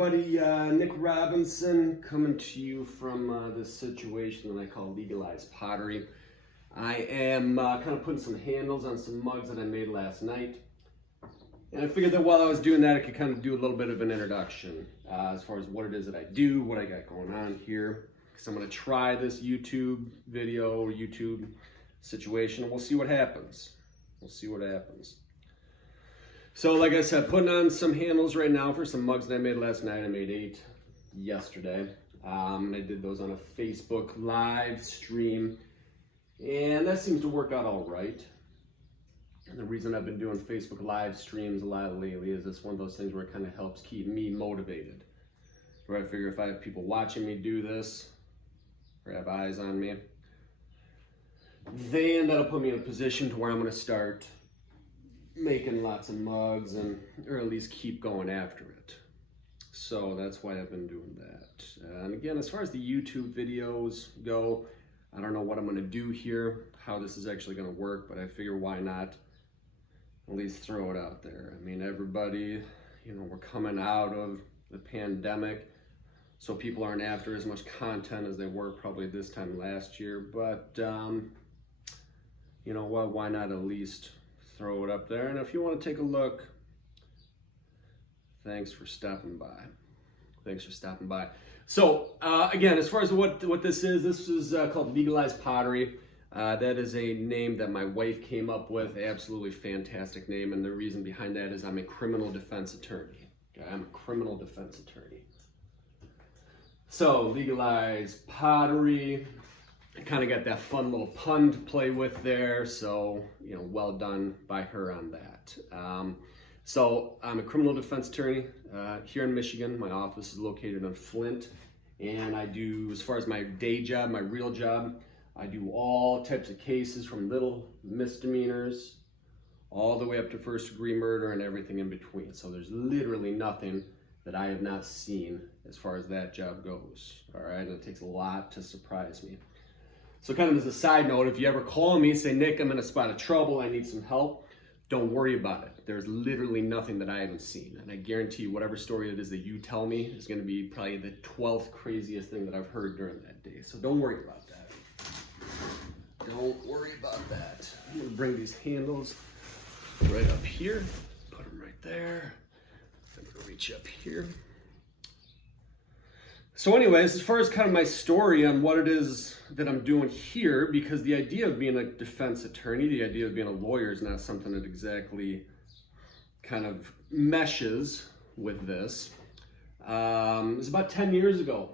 everybody? Nick Robinson coming to you from this situation that I call legalized pottery. I am kind of putting some handles on some mugs that I made last night. And I figured that while I was doing that, I could kind of do a little bit of an introduction as far as what it is that I do, what I got going on here. Because I'm going to try this YouTube video or YouTube situation, and we'll see what happens. We'll see what happens. So like I said, putting on some handles right now for some mugs that I made last night. I made 8 yesterday. I did those on a Facebook live stream, and that seems to work out all right. And the reason I've been doing Facebook live streams a lot lately is it's one of those things where it kind of helps keep me motivated. Where I figure if I have people watching me do this, or have eyes on me, then that'll put me in a position to where I'm going to start making lots of mugs, and or at least keep going after it. So that's why I've been doing that. And again, as far as the YouTube videos go, I don't know what I'm going to do here, how this is actually going to work, but I figure why not at least throw it out there. I mean, everybody, we're coming out of the pandemic, so people aren't after as much content as they were probably this time last year, but you know what, why not at least throw it up there? And if you want to take a look, thanks for stopping by. Thanks for stopping by. So again, as far as what this is called Legalized Pottery. That is a name that my wife came up with. Absolutely fantastic name, and the reason behind that is I'm a criminal defense attorney. Okay? I'm a criminal defense attorney. So Legalized Pottery. I kind of got that fun little pun to play with there, so well done by her on that. So I'm a criminal defense attorney here in Michigan. My office is located in Flint, and I do, as far as my day job, my real job, I do all types of cases from little misdemeanors all the way up to first-degree murder and everything in between. So there's literally nothing that I have not seen as far as that job goes. All right, and it takes a lot to surprise me. So kind of as a side note, if you ever call me and say, Nick, I'm in a spot of trouble, I need some help, don't worry about it. There's literally nothing that I haven't seen. And I guarantee you, whatever story it is that you tell me is going to be probably the 12th craziest thing that I've heard during that day. So don't worry about that. Don't worry about that. I'm going to bring these handles right up here. Put them right there. I'm going to reach up here. So anyways, as far as kind of my story on what it is that I'm doing here, because the idea of being a defense attorney, the idea of being a lawyer is not something that exactly kind of meshes with this. It was about 10 years ago.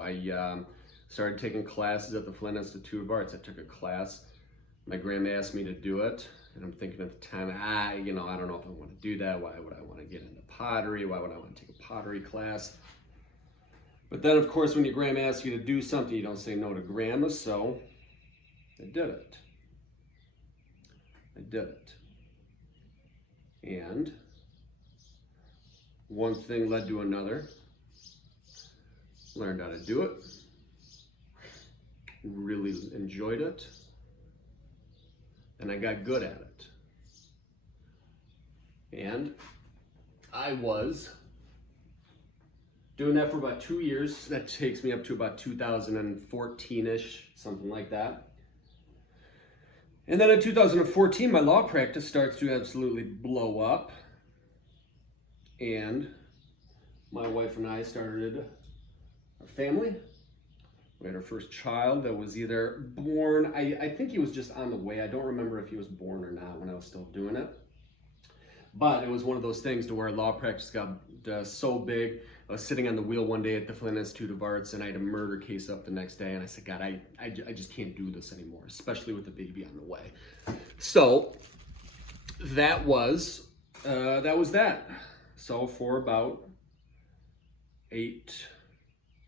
I started taking classes at the Flint Institute of Arts. I took a class. My grandma asked me to do it, and I'm thinking at the time, I don't know if I want to do that. Why would I want to get into pottery? Why would I want to take a pottery class? But then, of course, when your grandma asks you to do something, you don't say no to grandma, so I did it. And one thing led to another. Learned how to do it. Really enjoyed it. And I got good at it. And I was doing that for about 2 years. That takes me up to about 2014-ish, something like that. And then in 2014, my law practice starts to absolutely blow up. And my wife and I started a family. We had our first child that was either born, I think he was just on the way. I don't remember if he was born or not when I was still doing it. But it was one of those things to where law practice got so big. I was sitting on the wheel one day at the Flint Institute of Arts, and I had a murder case up the next day, and I said, God, I just can't do this anymore, especially with the baby on the way. So that was that. So for about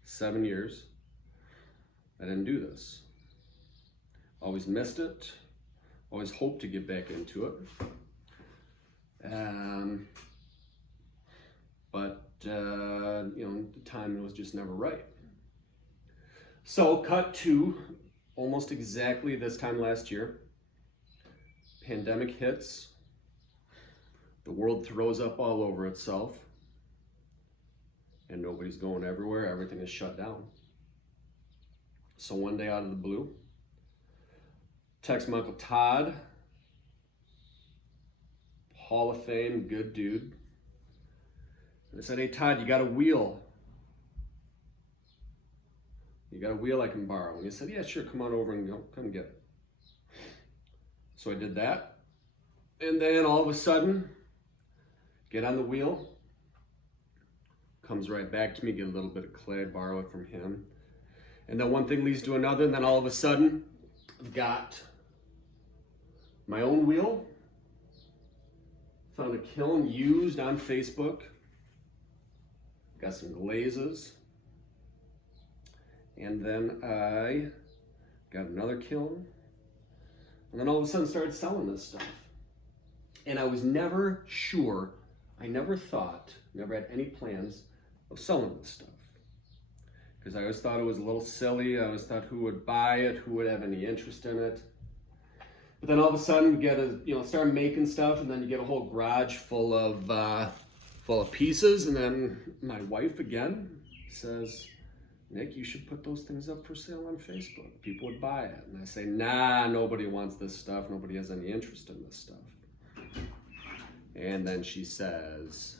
7 years, I didn't do this. Always missed it. Always hoped to get back into it. But the timing was just never right. So cut to almost exactly this time last year. Pandemic hits. The world throws up all over itself. and nobody's going everywhere. Everything is shut down. So one day out of the blue, text my Uncle Todd, Hall of Fame, good dude. And I said, hey Todd, you got a wheel? You got a wheel I can borrow? And he said, yeah, sure, come on over and come get it. So I did that. And then all of a sudden, get on the wheel, comes right back to me, get a little bit of clay, borrow it from him. And then one thing leads to another, and then all of a sudden, I've got my own wheel, found a kiln used on Facebook, got some glazes, and then I got another kiln, and then all of a sudden started selling this stuff. And I was never sure, I never thought, never had any plans of selling this stuff. Because I always thought it was a little silly. I always thought who would buy it, who would have any interest in it. But then all of a sudden, start making stuff, and then you get a whole garage full of pieces. And then my wife again says, Nick, you should put those things up for sale on Facebook. People would buy it. And I say, nah, nobody wants this stuff. Nobody has any interest in this stuff. And then she says,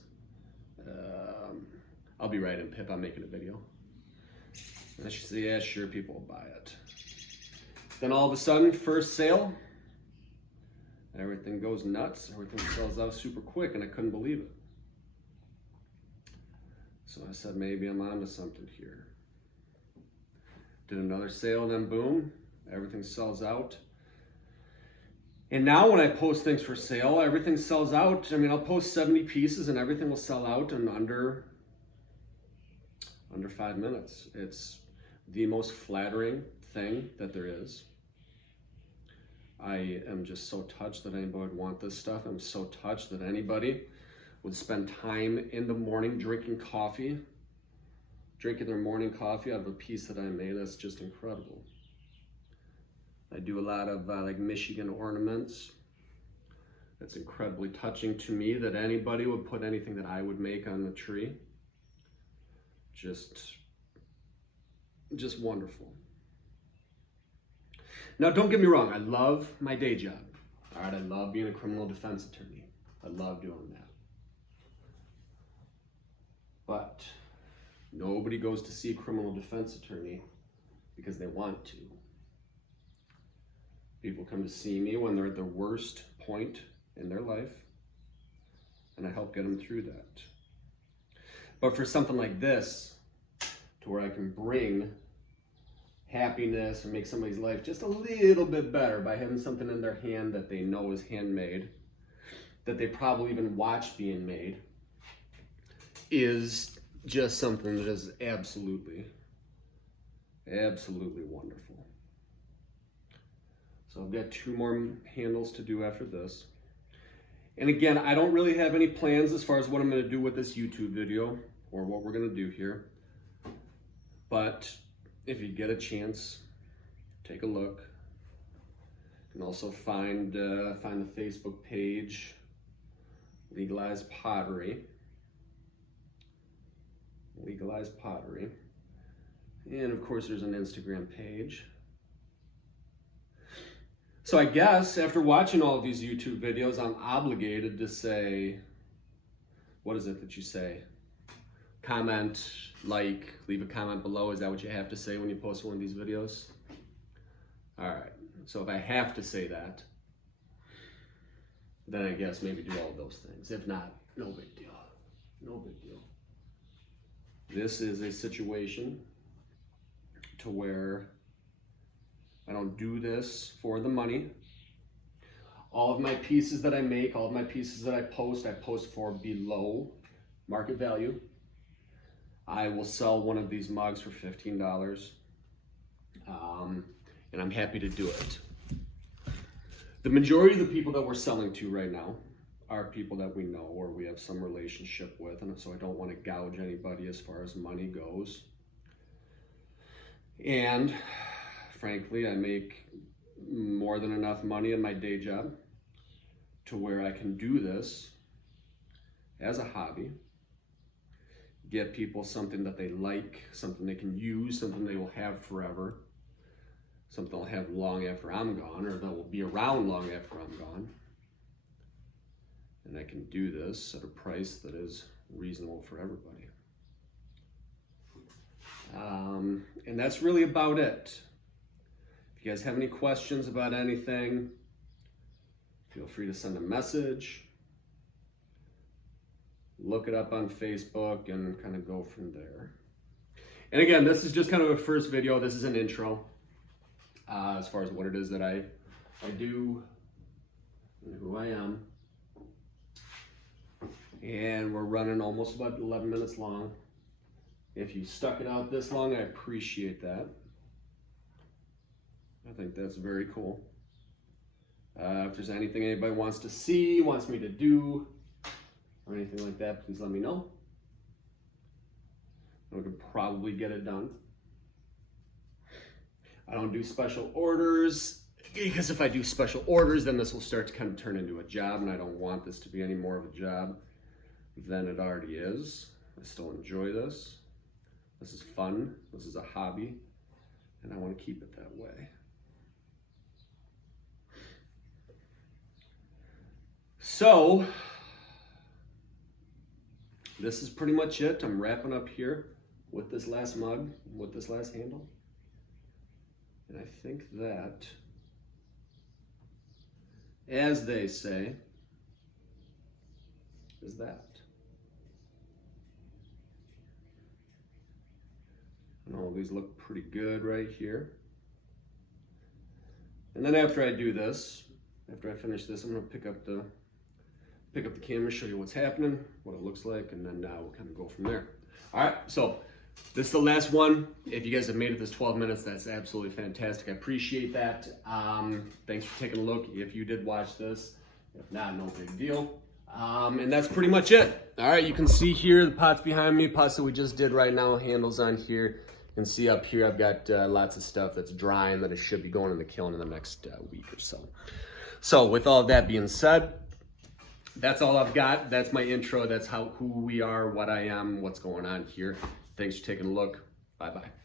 I'll be right in, Pip, I'm making a video. And she said, yeah, sure, people will buy it. Then all of a sudden, first sale, everything goes nuts. Everything sells out super quick, and I couldn't believe it. So I said, maybe I'm onto something here. Did another sale, then boom, everything sells out. And now when I post things for sale, everything sells out. I mean, I'll post 70 pieces and everything will sell out in under 5 minutes. It's the most flattering thing that there is. I am just so touched that anybody would want this stuff. I'm so touched that anybody would spend time in the morning drinking their morning coffee out of a piece that I made. That's just incredible. I do a lot of like Michigan ornaments. It's incredibly touching to me that anybody would put anything that I would make on the tree. Just wonderful. Now, don't get me wrong. I love my day job. All right, I love being a criminal defense attorney. I love doing that. But nobody goes to see a criminal defense attorney because they want to. People come to see me when they're at their worst point in their life, and I help get them through that. But for something like this, to where I can bring happiness and make somebody's life just a little bit better by having something in their hand that they know is handmade, that they probably even watched being made, is just something that is absolutely wonderful. So I've got 2 more handles to do after this. And again, I don't really have any plans as far as what I'm going to do with this YouTube video or what we're going to do here. But if you get a chance, take a look. You can also find the Facebook page, Legalized Pottery. Legalized Pottery. And of course, there's an Instagram page. So I guess after watching all of these YouTube videos, I'm obligated to say, what is it that you say? Comment, like, leave a comment below. Is that what you have to say when you post one of these videos? All right, so if I have to say that, then I guess maybe do all of those things. If not, no big deal. No big deal. This is a situation to where I don't do this for the money. All of my pieces that I make, all of my pieces that I post for below market value. I will sell one of these mugs for $15, and I'm happy to do it. The majority of the people that we're selling to right now are people that we know or we have some relationship with, and so I don't want to gouge anybody as far as money goes. And frankly, I make more than enough money in my day job to where I can do this as a hobby, get people something that they like, something they can use, something they will have forever, something they'll have long after I'm gone, or that will be around long after I'm gone. And I can do this at a price that is reasonable for everybody. And that's really about it. If you guys have any questions about anything, feel free to send a message. Look it up on Facebook and kind of go from there. And again, this is just kind of a first video. This is an intro as far as what it is that I do and who I am. And we're running almost about 11 minutes long. If you stuck it out this long, I appreciate that. I think that's very cool. If there's anything anybody wants to see, wants me to do, or anything like that, please let me know. We can probably get it done. I don't do special orders, because if I do special orders, then this will start to kind of turn into a job, and I don't want this to be any more of a job than it already is. I still enjoy this. This is fun. This is a hobby, and I want to keep it that way. So, this is pretty much it. I'm wrapping up here with this last mug, with this last handle. And I think that, as they say, is that. And all these look pretty good right here. And then after I do this, after I finish this, I'm going to pick up the camera, show you what's happening, what it looks like, and then we'll kind of go from there. All right, so this is the last one. If you guys have made it this 12 minutes, that's absolutely fantastic. I appreciate that. Thanks for taking a look if you did watch this. If not, no big deal. And that's pretty much it. All right, you can see here the pots behind me, pots that we just did right now, handles on here. You can see up here I've got lots of stuff that's drying that it should be going in the kiln in the next week or so. So with all of that being said, that's all I've got. That's my intro. That's who we are, what I am, what's going on here. Thanks for taking a look. Bye-bye.